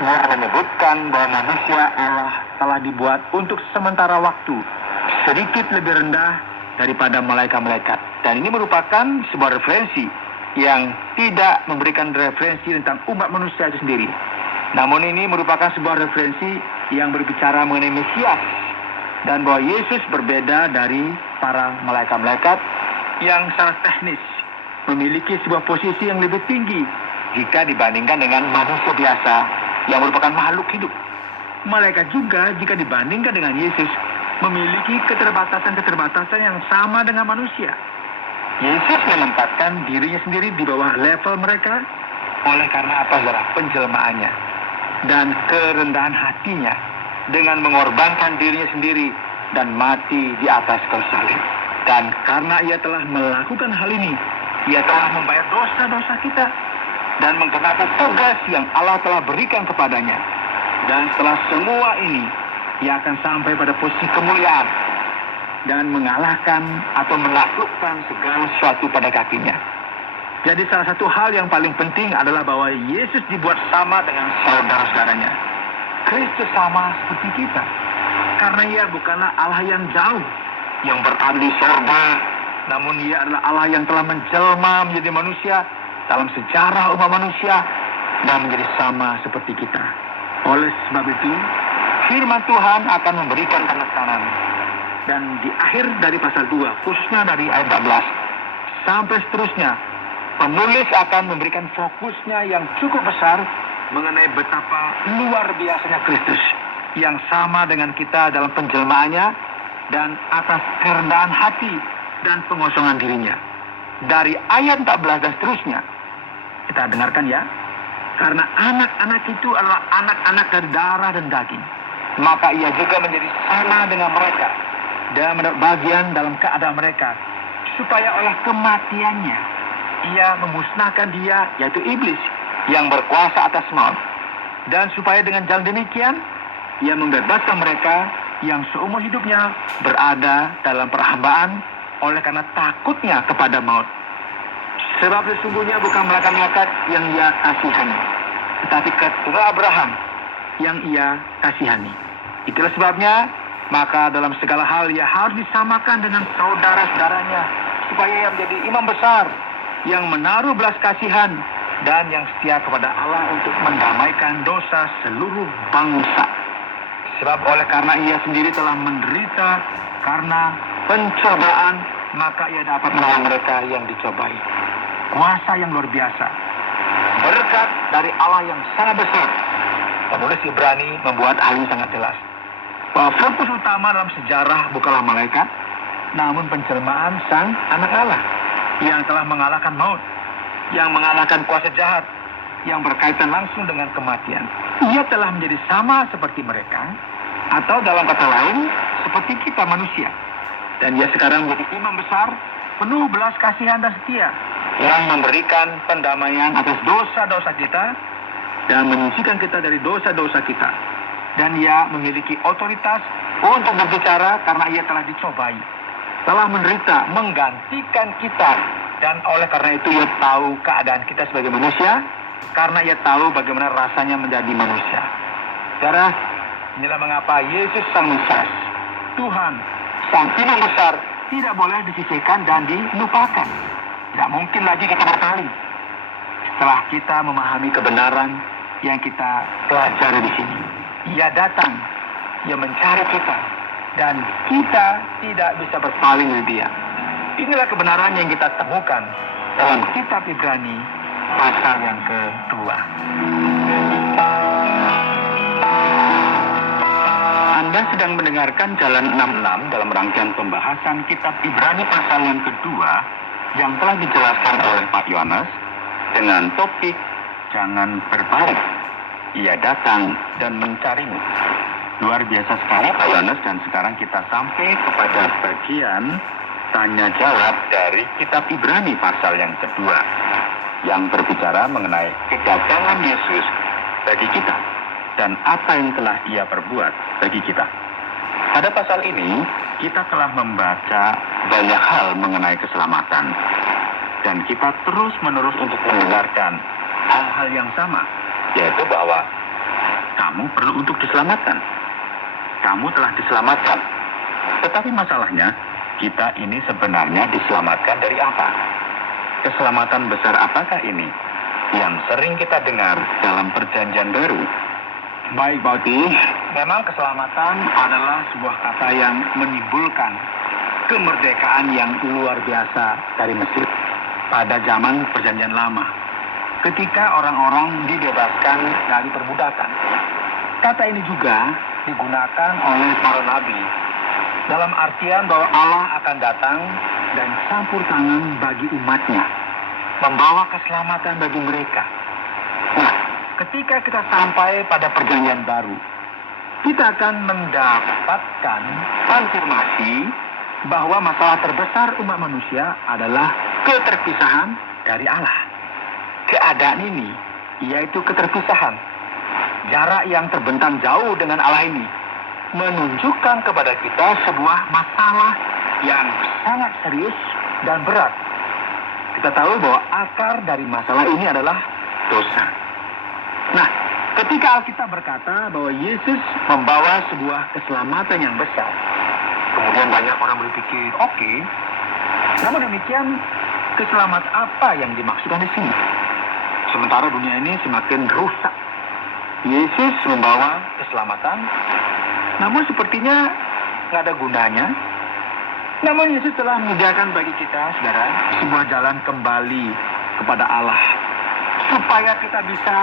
Mazmur menyebutkan bahwa manusia Allah telah dibuat untuk sementara waktu sedikit lebih rendah daripada malaikat-malaikat. Dan ini merupakan sebuah referensi yang tidak memberikan referensi tentang umat manusia itu sendiri. Namun ini merupakan sebuah referensi yang berbicara mengenai Mesias. Dan bahwa Yesus berbeda dari para malaikat-malaikat yang secara teknis memiliki sebuah posisi yang lebih tinggi jika dibandingkan dengan manusia biasa yang merupakan makhluk hidup. Malaikat juga jika dibandingkan dengan Yesus memiliki keterbatasan-keterbatasan yang sama dengan manusia. Yesus menempatkan dirinya sendiri di bawah level mereka oleh karena apa, saudara? Penjelmaannya dan kerendahan hatinya dengan mengorbankan dirinya sendiri dan mati di atas kayu salib. Dan karena ia telah melakukan hal ini, ia telah membayar dosa-dosa kita dan menggenapi tugas yang Allah telah berikan kepadanya. Dan setelah semua ini, ia akan sampai pada posisi kemuliaan dan mengalahkan atau menaklukkan segala sesuatu pada kakinya. Jadi salah satu hal yang paling penting adalah bahwa Yesus dibuat sama dengan saudara-saudaranya. Kristus sama seperti kita. Karena ia bukanlah Allah yang jauh, yang berada di sorga, namun ia adalah Allah yang telah menjelma menjadi manusia dalam sejarah umat manusia dan menjadi sama seperti kita. Oleh sebab itu, firman Tuhan akan memberikan penekanan. Dan di akhir dari pasal 2, khususnya dari ayat 14 sampai seterusnya, penulis akan memberikan fokusnya yang cukup besar mengenai betapa luar biasanya Kristus yang sama dengan kita dalam penjelmaannya dan atas kerendahan hati dan pengosongan dirinya. Dari ayat 14 dan seterusnya, kita dengarkan ya. Karena anak-anak itu adalah anak-anak dari darah dan daging, maka ia juga menjadi sama dengan mereka dan mendapat bagian dalam keadaan mereka, supaya oleh kematiannya ia memusnahkan dia, yaitu iblis, yang berkuasa atas maut. Dan supaya dengan jalan demikian, ia membebaskan mereka yang seumur hidupnya berada dalam perhambaan oleh karena takutnya kepada maut. Sebab sesungguhnya bukan malaikat-malaikat yang ia kasihani, tetapi keturunan Abraham yang ia kasihani. Itulah sebabnya, maka dalam segala hal ia harus disamakan dengan saudara-saudaranya, supaya ia menjadi imam besar yang menaruh belas kasihan dan yang setia kepada Allah untuk mendamaikan dosa seluruh bangsa. Sebab oleh karena ia sendiri telah menderita karena pencobaan, maka ia dapat menolong mereka yang dicobai. Kuasa yang luar biasa, berkat dari Allah yang sangat besar. Penulis Ibrani membuat hal ini sangat jelas, bahwa fokus utama dalam sejarah bukanlah malaikat, namun penjelmaan sang anak Allah yang telah mengalahkan maut, yang mengalahkan kuasa jahat, yang berkaitan langsung dengan kematian. Ia telah menjadi sama seperti mereka, atau dalam kata lain, seperti kita manusia. Dan ia sekarang menjadi imam besar, penuh belas kasihan dan setia, yang memberikan pendamaian atas dosa-dosa kita dan menyucikan kita dari dosa-dosa kita. Dan ia memiliki otoritas untuk berbicara karena ia telah dicobai, telah menderita, menggantikan kita. Dan oleh karena itu ia tahu keadaan kita sebagai manusia, karena ia tahu bagaimana rasanya menjadi manusia. Saudara, inilah mengapa Yesus Sang Mesias, Tuhan, Sang Imam Besar, tidak boleh disisihkan dan dilupakan. Tidak mungkin lagi kita berpaling setelah kita memahami kebenaran yang kita pelajari di sini. Ia datang, ia mencari kita, dan kita tidak bisa berpaling dari dia. Inilah kebenaran yang kita temukan dalam kitab Ibrani pasal yang kedua. Anda sedang mendengarkan Jalan 66 dalam rangkaian pembahasan kitab Ibrani pasal yang kedua yang telah dijelaskan oleh Pak Yohanes dengan topik jangan berbalik. Ia datang dan mencarimu. Luar biasa sekali Pak Yohanes, dan sekarang kita sampai kepada bagian tanya jawab dari kitab Ibrani pasal yang kedua yang berbicara mengenai kedatangan Yesus bagi kita dan apa yang telah ia perbuat bagi kita. Pada pasal ini kita telah membaca banyak hal mengenai keselamatan dan kita terus menerus untuk mendengarkan hal-hal yang sama, yaitu bahwa kamu perlu untuk diselamatkan. Kamu telah diselamatkan. Tetapi masalahnya, kita ini sebenarnya diselamatkan dari apa? Keselamatan besar apakah ini yang sering kita dengar dalam Perjanjian Baru? Baik, Bauti. Memang keselamatan adalah sebuah kata yang menimbulkan kemerdekaan yang luar biasa dari Mesir pada zaman Perjanjian Lama, ketika orang-orang dibebaskan dari perbudakan. Kata ini juga digunakan oleh para nabi dalam artian bahwa Allah akan datang dan campur tangan bagi umatnya, membawa keselamatan bagi mereka. Nah, ketika kita sampai pada Perjanjian Baru, kita akan mendapatkan konfirmasi bahwa masalah terbesar umat manusia adalah keterpisahan dari Allah. Keadaan ini, yaitu keterpisahan, jarak yang terbentang jauh dengan Allah ini, menunjukkan kepada kita sebuah masalah yang sangat serius dan berat. Kita tahu bahwa akar dari masalah ini adalah dosa. Nah, ketika Alkitab berkata bahwa Yesus membawa sebuah keselamatan yang besar, kemudian banyak orang berpikir, oke, namun demikian keselamatan apa yang dimaksudkan di sini? Sementara dunia ini semakin rusak. Yesus membawa keselamatan, namun sepertinya nggak ada gunanya. Namun Yesus telah menyediakan bagi kita, saudara, sebuah jalan kembali kepada Allah, supaya kita bisa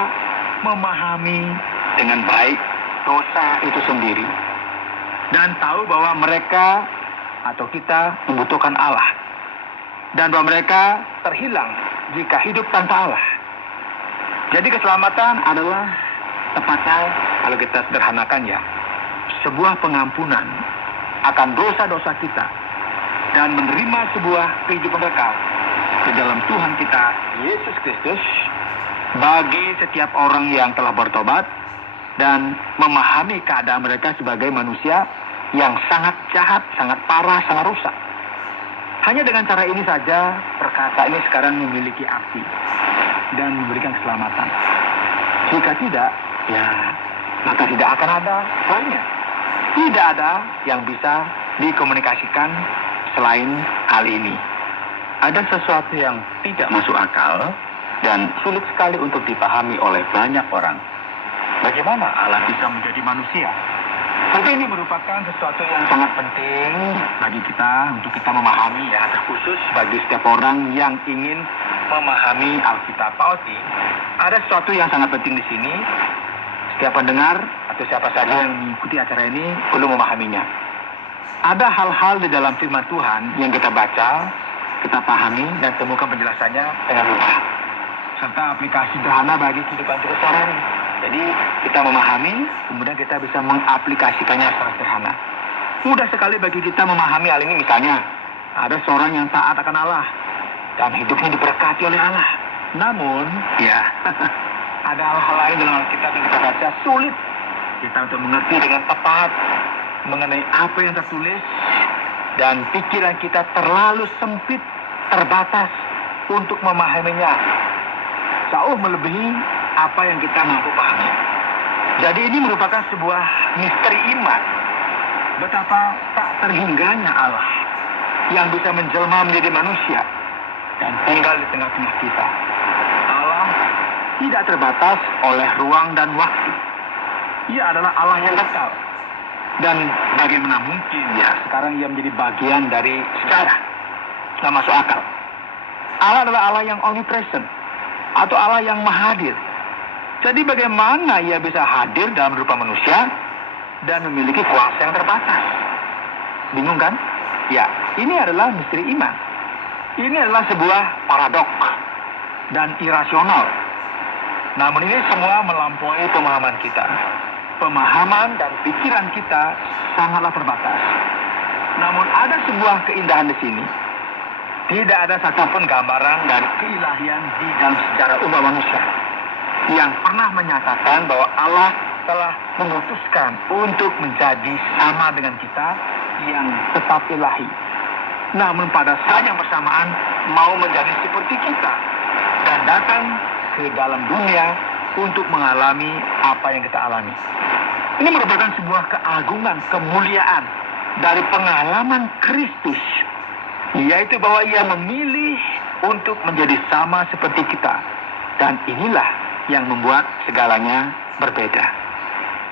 memahami dengan baik dosa itu sendiri, dan tahu bahwa mereka atau kita membutuhkan Allah, dan bahwa mereka terhilang jika hidup tanpa Allah. Jadi keselamatan adalah tepatnya, kalau kita sederhanakan ya, sebuah pengampunan akan dosa-dosa kita dan menerima sebuah kehidupan kekal di dalam Tuhan kita Yesus Kristus bagi setiap orang yang telah bertobat dan memahami keadaan mereka sebagai manusia yang sangat jahat, sangat parah, sangat rusak. Hanya dengan cara ini saja perkata ini sekarang memiliki arti dan memberikan keselamatan. Jika tidak, ya maka tidak akan ada lainnya. Tidak ada yang bisa dikomunikasikan selain hal ini. Ada sesuatu yang tidak masuk akal dan sulit sekali untuk dipahami oleh banyak orang. Bagaimana Allah bisa menjadi manusia? Tapi ini merupakan sesuatu yang sangat penting bagi kita untuk kita memahami, ya, terkhusus bagi setiap orang yang ingin memahami Alkitab. Pak Oti, ada sesuatu yang sangat penting di sini. Setiap pendengar atau siapa saja yang mengikuti acara ini perlu memahaminya. Ada hal-hal di dalam firman Tuhan yang kita baca, kita pahami dan temukan penjelasannya dengan mudah, serta aplikasi sederhana bagi kehidupan kita sehari-hari. Jadi kita memahami, kemudian kita bisa mengaplikasikannya secara sederhana. Mudah sekali bagi kita memahami hal ini. Misalnya, ada seorang yang taat akan Allah dan hidupnya diberkati oleh Allah. Namun, ya, ada hal-hal lain dalam Alkitab yang kita baca sulit kita untuk mengerti dengan tepat mengenai apa yang tertulis, dan pikiran kita terlalu sempit, terbatas untuk memahaminya, jauh melebihi apa yang kita mampu pahami. Jadi ini merupakan sebuah misteri iman, betapa tak terhingganya Allah yang bisa menjelma menjadi manusia dan tinggal di tengah-tengah kita. Allah tidak terbatas oleh ruang dan waktu. Ia adalah Allah yang kekal. Dan bagaimana mungkin ya sekarang ia menjadi bagian dari sejarah? Tidak masuk akal. Allah adalah Allah yang omnipresent atau Allah yang mahadir. Jadi bagaimana ia bisa hadir dalam rupa manusia dan memiliki kuasa yang terbatas? Bingung kan? Ya, ini adalah misteri iman. Ini adalah sebuah paradok dan irasional. Namun ini semua melampaui pemahaman kita. Pemahaman dan pikiran kita sangatlah terbatas. Namun ada sebuah keindahan di sini. Tidak ada satupun gambaran dari keilahian di dalam sejarah umat manusia yang pernah menyatakan bahwa Allah telah memutuskan untuk menjadi sama dengan kita yang tetap ilahi. Namun pada saat yang bersamaan mau menjadi seperti kita dan datang ke dalam dunia untuk mengalami apa yang kita alami. Ini merupakan sebuah keagungan, kemuliaan dari pengalaman Kristus, yaitu bahwa Ia memilih untuk menjadi sama seperti kita. Dan inilah yang membuat segalanya berbeda.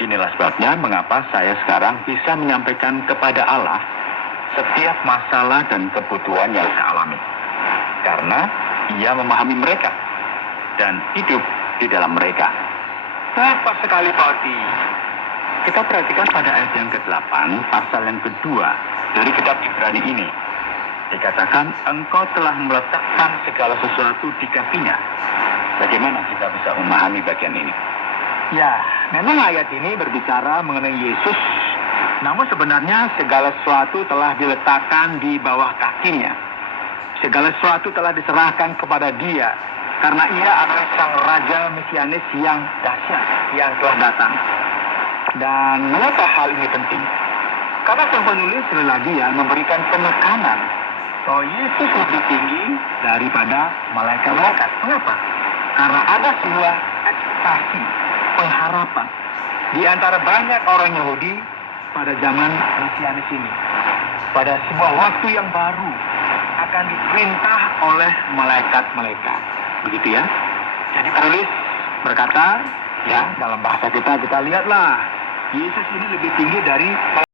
Inilah sebabnya mengapa saya sekarang bisa menyampaikan kepada Allah setiap masalah dan kebutuhan yang saya alami. Karena Ia memahami mereka dan hidup di dalam mereka. Tepat sekali, Pak Oti. Kita perhatikan pada ayat yang ke-8, pasal yang kedua dari kitab Ibrani ini. Dikatakan, engkau telah meletakkan segala sesuatu di kakinya. Bagaimana kita bisa memahami bagian ini? Ya, memang ayat ini berbicara mengenai Yesus. Namun sebenarnya segala sesuatu telah diletakkan di bawah kakinya. Segala sesuatu telah diserahkan kepada Dia. Karena Ia adalah sang Raja Mesianis yang dahsyat, yang telah datang. Dan mengapa hal ini penting? Karena sang penulis sekali lagi memberikan penekanan bahwa Yesus lebih tinggi daripada malaikat-malaikat. Mengapa? Karena ada sebuah ekspektasi, pengharapan di antara banyak orang Yahudi pada zaman Mesianis ini. Pada sebuah waktu yang baru akan diperintah oleh malaikat-malaikat. Begitu ya. Jadi penulis berkata, ya dalam bahasa kita lihatlah, Yesus ini lebih tinggi dari